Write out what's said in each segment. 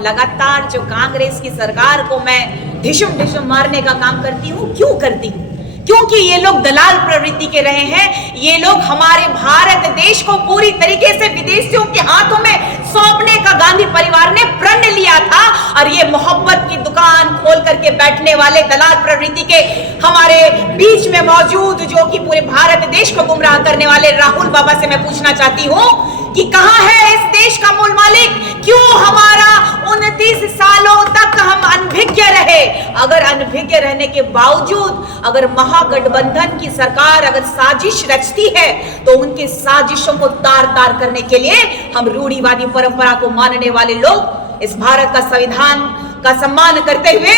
लगातार जो कांग्रेस की सरकार को मैं ढिशुम ढिशुम मारने का काम करती हूँ, क्यों करती हूँ? क्योंकि ये लोग दलाल प्रवृत्ति के रहे हैं। ये लोग हमारे भारत देश को पूरी तरीके से विदेशियों के हाथों में सौंपने का गांधी परिवार ने प्रण लिया था। और ये मोहब्बत की दुकान खोल करके बैठने वाले दलाल प्रवृत्ति के हमारे बीच में मौजूद, जो कि पूरे भारत देश को गुमराह करने वाले राहुल बाबा से मैं पूछना चाहती हूँ कि कहां है इस देश का मूल मालिक? क्यों हमारा 29 सालों तक हम अनभिज्ञ रहे? अगर अनभिज्ञ रहने के बावजूद अगर महागठबंधन की सरकार अगर साजिश रचती है तो उनके साजिशों को तार तार करने के लिए हम रूढ़िवादी परंपरा को मानने वाले लोग इस भारत का संविधान का सम्मान करते हुए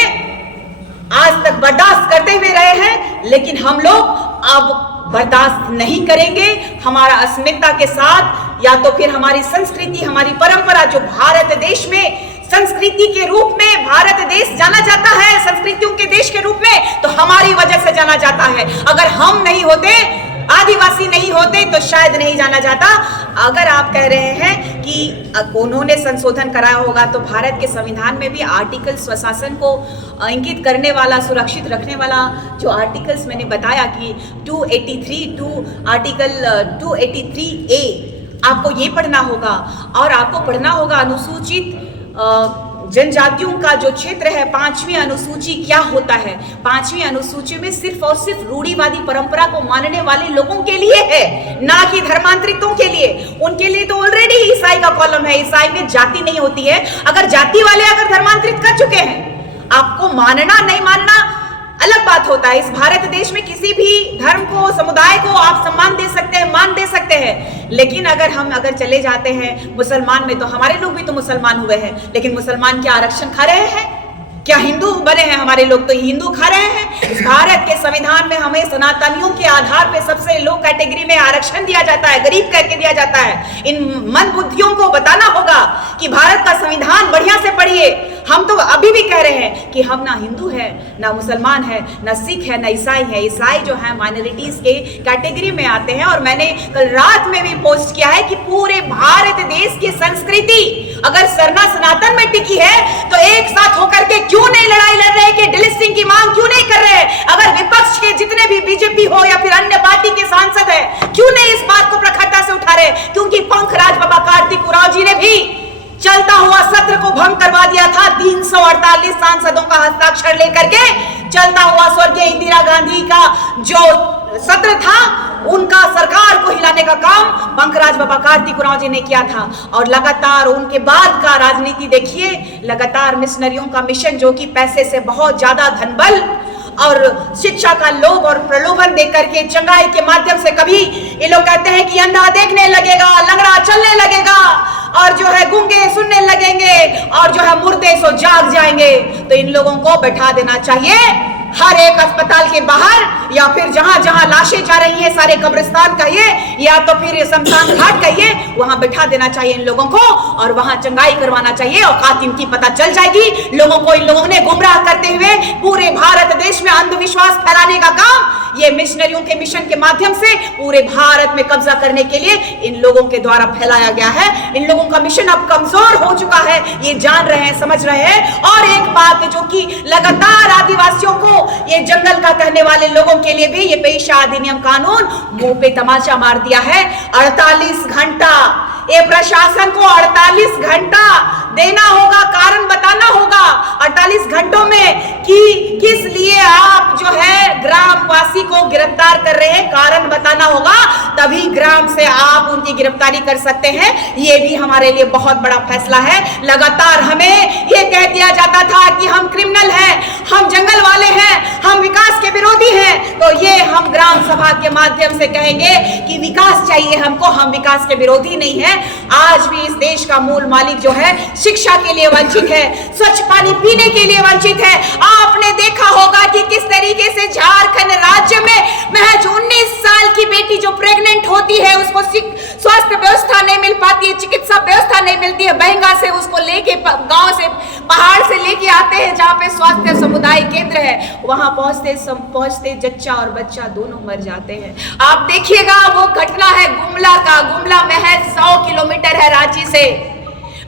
आज तक बर्दाश्त करते हुए रहे हैं। लेकिन हम लोग अब बर्दाश्त नहीं करेंगे। हमारा अस्मिता के साथ, या तो फिर हमारी संस्कृति, हमारी परंपरा, जो भारत देश में संस्कृति के रूप में भारत देश जाना जाता है, संस्कृतियों के देश के रूप में, तो हमारी वजह से जाना जाता है। अगर हम नहीं होते, आदिवासी नहीं होते, तो शायद नहीं जाना जाता। अगर आप कह रहे हैं कि उन्होंने संशोधन कराया होगा, तो भारत के संविधान में भी आर्टिकल स्वशासन को इंगित करने वाला, सुरक्षित रखने वाला जो आर्टिकल्स मैंने बताया कि 283 टू आर्टिकल 283A, आपको ये पढ़ना होगा। और आपको पढ़ना होगा अनुसूचित जनजातियों का जो क्षेत्र है, 5वीं अनुसूची क्या होता है। 5वीं अनुसूची में सिर्फ और सिर्फ रूढ़िवादी परंपरा को मानने वाले लोगों के लिए है, ना कि धर्मांतरितों के लिए। उनके लिए तो ऑलरेडी ईसाई का कॉलम है। ईसाई में जाति नहीं होती है। अगर जाति वाले अगर धर्मांतरित कर चुके हैं, आपको मानना नहीं मानना अलग बात होता है। इस भारत देश में किसी भी धर्म को, समुदाय को आप सम्मान दे सकते हैं, मान दे सकते हैं। लेकिन अगर हम चले जाते हैं मुसलमान में, तो हमारे लोग भी तो मुसलमान हुए हैं, लेकिन मुसलमान क्या आरक्षण खा रहे हैं? क्या हिंदू बने हैं हमारे लोग? तो हिंदू खा रहे हैं। इस भारत के संविधान में हमें सनातनियों के आधार पे सबसे लो कैटेगरी में आरक्षण दिया जाता है, गरीब कह के दिया जाता है। इन मंदबुद्धियों को बताना होगा कि भारत का संविधान बढ़िया से पढ़िए। हम तो अभी भी कह रहे हैं कि हम ना हिंदू है, ना मुसलमान है, ना सिख है, ना ईसाई है। ईसाई जो है माइनॉरिटीज के कैटेगरी में आते हैं। और मैंने कल रात में भी पोस्ट किया है कि पूरे भारत देश की संस्कृति अगर सरना सनातन में टिकी है, तो एक साथ होकर के क्यों नहीं लड़ाई लड़ रहे कि डिलिस्टिंग की मांग क्यों नहीं कर रहे? अगर विपक्ष के जितने भी बीजेपी हो या फिर अन्य पार्टी के सांसद है, क्यों नहीं इस बात को प्रखरता से उठा रहे? क्योंकि पंखराज बाबा कार्तिक उरांव जी ने भी चलता हुआ सत्र को भंग करवा दिया था। 348 सांसदों का हस्ताक्षर लेकर के चलता हुआ स्वर्गीय इंदिरा गांधी का जो सत्र था, उनका सरकार को हिलाने का काम पंखराज बाबा कार्तिक उरांव जी ने किया था। और लगातार उनके बाद का राजनीति देखिए, लगातार मिशनरियों का मिशन, जो कि पैसे से बहुत ज्यादा धनबल और शिक्षा का लोभ और प्रलोभन देकर के चंगाई के माध्यम से, कभी ये लोग कहते हैं कि अंधा देखने लगेगा, लंगड़ा चलने लगेगा, और जो है गूंगे सुनने लगेंगे, और जो है मुर्दे सो जाग जाएंगे। तो इन लोगों को बैठा देना चाहिए हर एक अस्पताल के बाहर, या फिर जहां जहां लाशें जा रही हैं, सारे कब्रिस्तान कहिए या तो फिर शमशान घाट कहिए, वहां बैठा देना चाहिए इन लोगों को, और वहां चंगाई करवाना चाहिए। और कातिम की पता चल जाएगी लोगों को। इन लोगों ने गुमराह करते हुए पूरे भारत देश में अंधविश्वास फैलाने का काम ये मिशनरियों के मिशन के माध्यम से पूरे भारत में कब्जा करने के लिए इन लोगों के द्वारा फैलाया गया है। इन लोगों का मिशन अब कमजोर हो चुका है, ये जान रहे हैं, समझ रहे हैं। और एक बात जो कि लगातार आदिवासियों को, ये जंगल का कहने वाले लोगों के लिए भी ये पेशा अधिनियम कानून मुंह पे तमाचा मार दिया है। 48 घंटा, ये प्रशासन को 48 घंटा देना होगा, कारण बताना होगा 48 घंटों में कि किस लिए आप जो है ग्रामवासी को गिरफ्तार कर रहे हैं, कारण बताना होगा। तभी ग्राम से आप उनकी गिरफ्तारी कर सकते हैं। ये भी हमारे लिए बहुत बड़ा फैसला है। लगातार हमें ये कह दिया जाता था कि हम क्रिमिनल हैं, हम जंगल वाले हैं, हम विकास के विरोधी हैं। तो ये हम ग्राम सभा के माध्यम से कहेंगे कि विकास चाहिए हमको, हम विकास के विरोधी नहीं है। आज भी इस देश का मूल मालिक जो है शिक्षा के लिए वंचित है, स्वच्छ पानी पीने के लिए वंचित है। आपने देखा होगा कि किस तरीके से झारखंड राज्य में महज 19 साल की बेटी जो प्रेग्नेंट होती है, उसको स्वास्थ्य व्यवस्था नहीं मिल पाती है, चिकित्सा व्यवस्था नहीं मिलती है। बहंगा से उसको लेके, गांव से, पहाड़ से लेके आते हैं जहां पे स्वास्थ्य समुदाय केंद्र है, वहां पहुंचते जच्चा और बच्चा दोनों मर जाते हैं। आप देखिएगा वो घटना है गुमला का। गुमला महज 100 किलोमीटर है रांची से।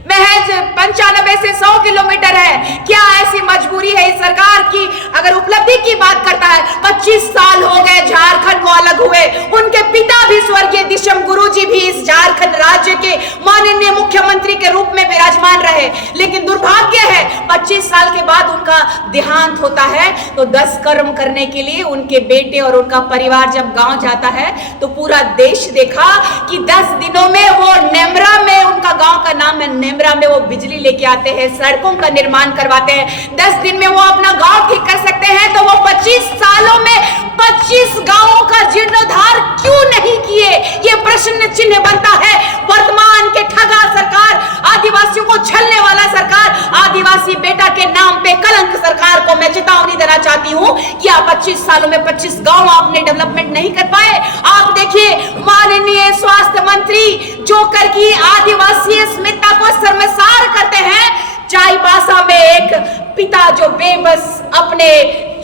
महज 95 से 100 किलोमीटर है। क्या ऐसी मजबूरी है इस सरकार की? अगर उपलब्धि की बात करता है, 25 साल हो गए झारखंड को अलग हुए। उनके पिता भी स्वर्गीय दिशम गुरु जी भी इस झारखंड राज्य के माननीय मुख्यमंत्री के रूप में विराजमान रहे, लेकिन दुर्भाग्य है 25 साल के बाद उनका देहांत होता है तो 10 कर्म करने के लिए उनके बेटे और उनका परिवार जब गांव जाता है तो पूरा देश देखा कि 10 दिनों में वो नेमरा में, उनका गांव का नाम है नेमरा में, वो बिजली लेके आते हैं, सड़कों का निर्माण करवाते हैं। 10 दिन में वो अपना गांव ठीक कर सकते हैं, तो वो 25 सालों में 25 गांवों का जीर्णोद्धार क्यों नहीं किए? ये प्रश्न चिन्ह बनता है। वर्तमान के ठगा सरकार, आदिवासियों को छलने वाला सरकार, आदिवासी बेटा के नाम पे कलंक सरकार को मैं चेतावनी देना चाहती हूं कि आप 25 सालों में 25 गांव आपने डेवलपमेंट नहीं कर पाए। आप देखिए माननीय स्वास्थ्य मंत्री जो कर की आदिवासी अस्मिता को शर्मसार करते हैं। चाईबासा में एक पिता जो बेबस अपने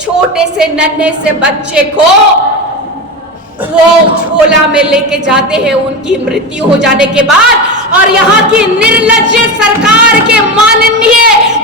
छोटे से नन्हे से बच्चे को वो झोला में लेके जाते हैं उनकी मृत्यु हो जाने के बाद, और यहाँ की निर्लज्ज सरकार के माननीय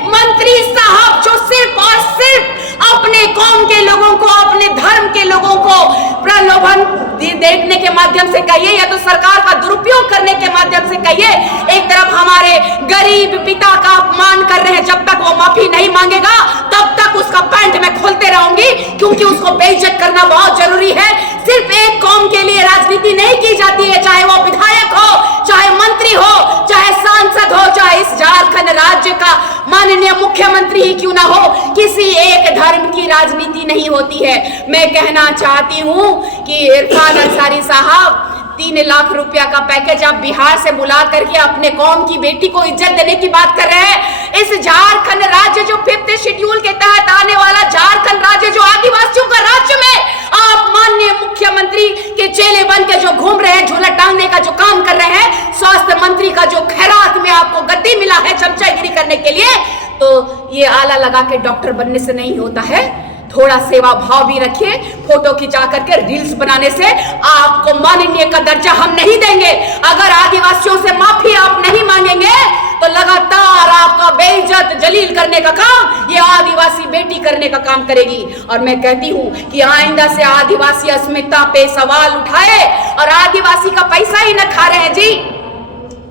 मंत्री साहब जो सिर्फ और सिर्फ अपने कौम के लोगों को, अपने धर्म के लोगों को प्रलोभन देखने के माध्यम से कहिए या तो सरकार का दुरुपयोग करने के माध्यम से कहिए, एक तरफ हमारे गरीब पिता का अपमान कर रहे हैं। जब तक वो माफी नहीं मांगेगा तब तक उसका पैंट मैं खोलते रहूंगी, क्योंकि उसको बेइज्जत करना बहुत जरूरी है। सिर्फ एक कौम के लिए राजनीति नहीं की जाती है, चाहे वो विधायक हो, चाहे मंत्री हो, चाहे सांसद हो, चाहे इस झारखंड राज्य का माननीय मुख्यमंत्री ही क्यों ना हो, किसी एक धर्म की राजनीति नहीं होती है। मैं कहना चाहती हूं कि इरफान अंसारी साहब 3 लाख रुपया का पैकेज आप बिहार से बुला करके अपने कौम की बेटी को इज्जत देने की बात कर रहे हैं। इस झारखंड राज्य जो 5th शेड्यूल के तहत आने वाला झारखंड राज्य जो आदिवासियों का राज्य में आप माननीय मुख्यमंत्री के चेले बन के जो घूम रहे हैं, झूला टांगने का जो काम कर रहे हैं, स्वास्थ्य मंत्री का जो खैरात में आपको गद्दी मिला है चमचागिरी करने के लिए, तो ये आला लगा के डॉक्टर बनने से नहीं होता है। थोड़ा सेवा भाव भी रखिए। फोटो खिंचा करके रील्स बनाने से आपको माननीय का दर्जा हम नहीं देंगे। अगर आदिवासियों से माफी आप नहीं मांगेंगे तो लगातार आपका बेइज्जत जलील करने का काम ये आदिवासी बेटी करने का काम करेगी। और मैं कहती हूं कि आइंदा से आदिवासी अस्मिता पे सवाल उठाए, और आदिवासी का पैसा ही न खा रहे हैं जी,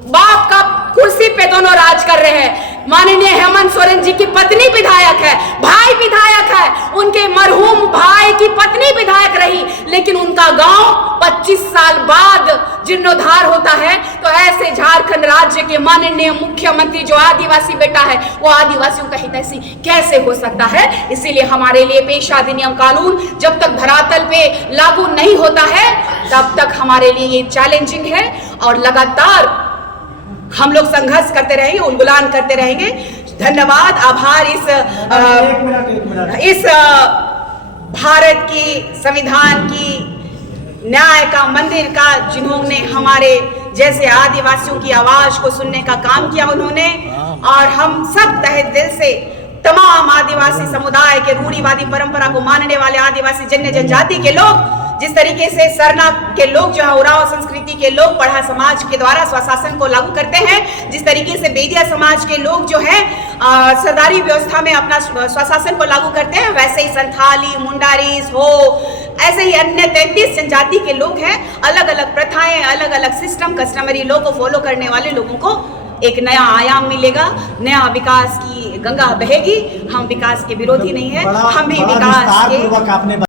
बाप का कुर्सी पे दोनों राज कर रहे हैं। माननीय हेमंत सोरेन जी की पत्नी विधायक है, भाई विधायक है, उनके मरहूम भाई की पत्नी विधायक रही, लेकिन उनका गांव 25 साल बाद जीर्णोद्धार होता है। तो ऐसे झारखंड राज्य के माननीय मुख्यमंत्री जो आदिवासी बेटा है, वो आदिवासियों का हितैषी कैसे हो सकता है? इसीलिए हमारे लिए पेशा अधिनियम कानून जब तक धरातल पे लागू नहीं होता है तब तक हमारे लिए ये चैलेंजिंग है, और लगातार हम लोग संघर्ष करते रहेंगे, उलगुलान करते रहेंगे। धन्यवाद, आभार इस भारत की संविधान की न्याय का मंदिर का, जिन्होंने हमारे जैसे आदिवासियों की आवाज को सुनने का काम किया उन्होंने। और हम सब तहे दिल से तमाम आदिवासी समुदाय के रूढ़िवादी परंपरा को मानने वाले आदिवासी जन्य जनजाति के लोग, जिस तरीके से सरना के लोग जो है, उराव संस्कृति के लोग पढ़ा समाज के द्वारा स्वशासन को लागू करते हैं, जिस तरीके से बेदिया समाज के लोग जो है सरदारी व्यवस्था में अपना स्वशासन को लागू करते हैं, वैसे ही संथाली, मुंडारीज हो, ऐसे ही अन्य 33 जनजाति के लोग हैं। अलग अलग प्रथाएं, अलग अलग सिस्टम, कस्टमरी लॉ को फॉलो करने वाले लोगों को एक नया आयाम मिलेगा, नया विकास की गंगा बहेगी। हम विकास के विरोधी नहीं है, हम भी विकास के